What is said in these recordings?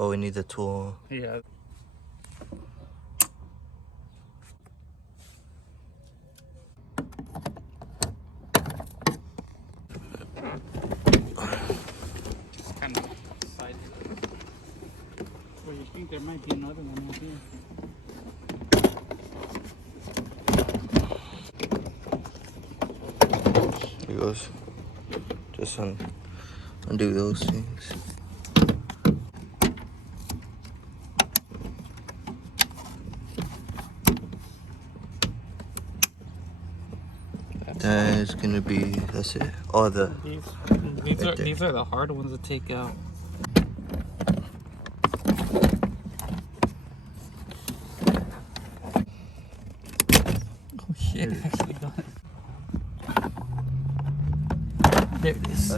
Oh, we need the tool. Yeah. Just kind of side it. Well, you think there might be another one over here? Here goes. Just undo those things. That is gonna be, that's it. All the These are the hard ones to take out. Oh shit! I actually got it. There it is.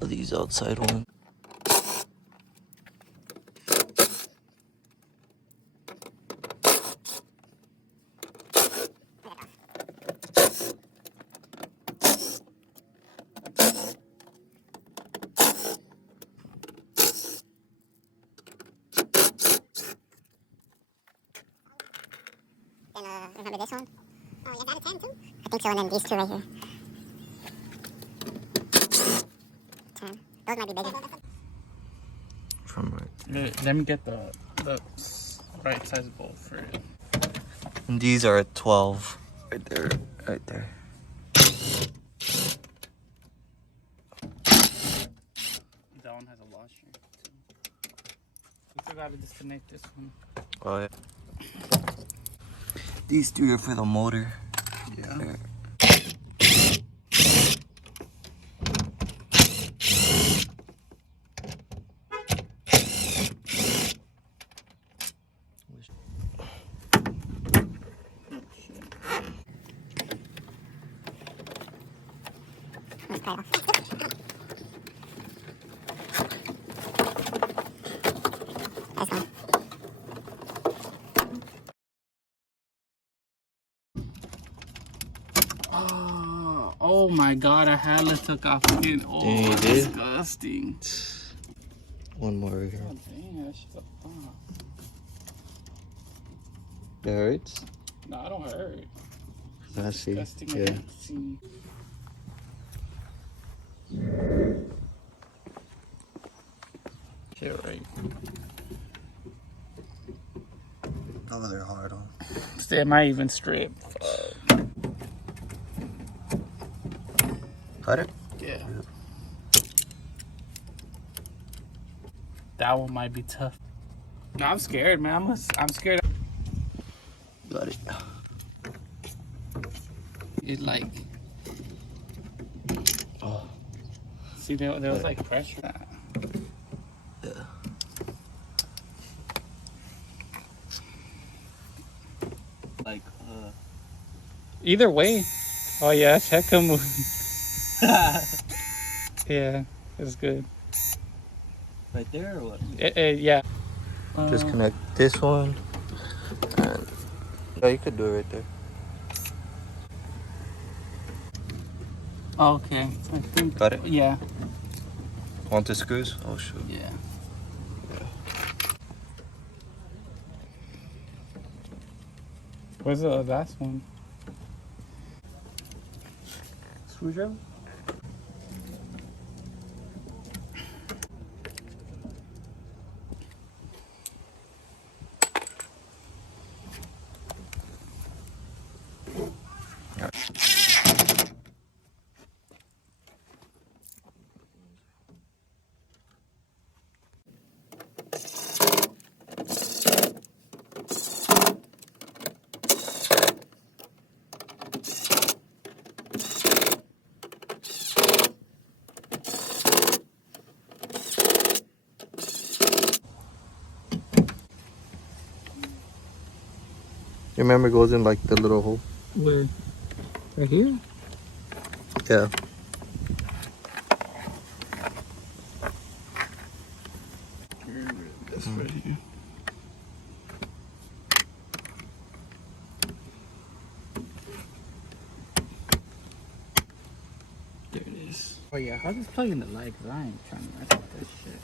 These outside ones. Remember this one? Oh, you got a 10 too? I think so, and then these two right here. 10. Those might be bigger. From right. Let me get the right size bolt for it. And these are at 12. Right there. Right there. That one has a washer too. We forgot to disconnect this one. Oh yeah. These three are for the motor. Yeah. There. Let's cut it off. That's fine. Oh my god, I hella took off again. Oh, Dang, you did? disgusting. One more right here. Oh, dang, that shit's a thought. That hurts? No, I don't hurt. I see. Disgusting. Yeah. I hate to see. Shit, right. Oh, they're hard on. They might even strip. Cut it? Yeah. That one might be tough. No, I'm scared, man. I'm scared. Got it. It's like, Oh. see, there was like pressure. Yeah. Like, Either way. Oh yeah, check him. Yeah, it's good. right there or what? Yeah. Disconnect this one. And no, you could do it right there. Okay. I think. Got it? Yeah. Want the screws? Oh, shoot. Yeah. Where's the last one? Screwdriver? You remember it goes in like the little hole? Where? Right here? Yeah. This right here. Oh yeah, I'll just plug in the light because I ain't trying to mess with this shit.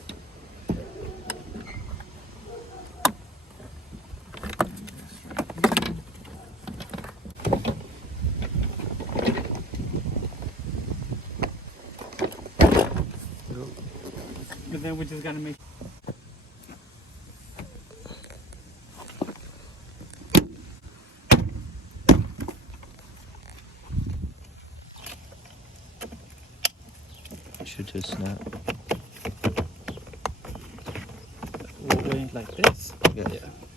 But then we just gotta make. Should just snap. Wait, like this? Yeah, yeah.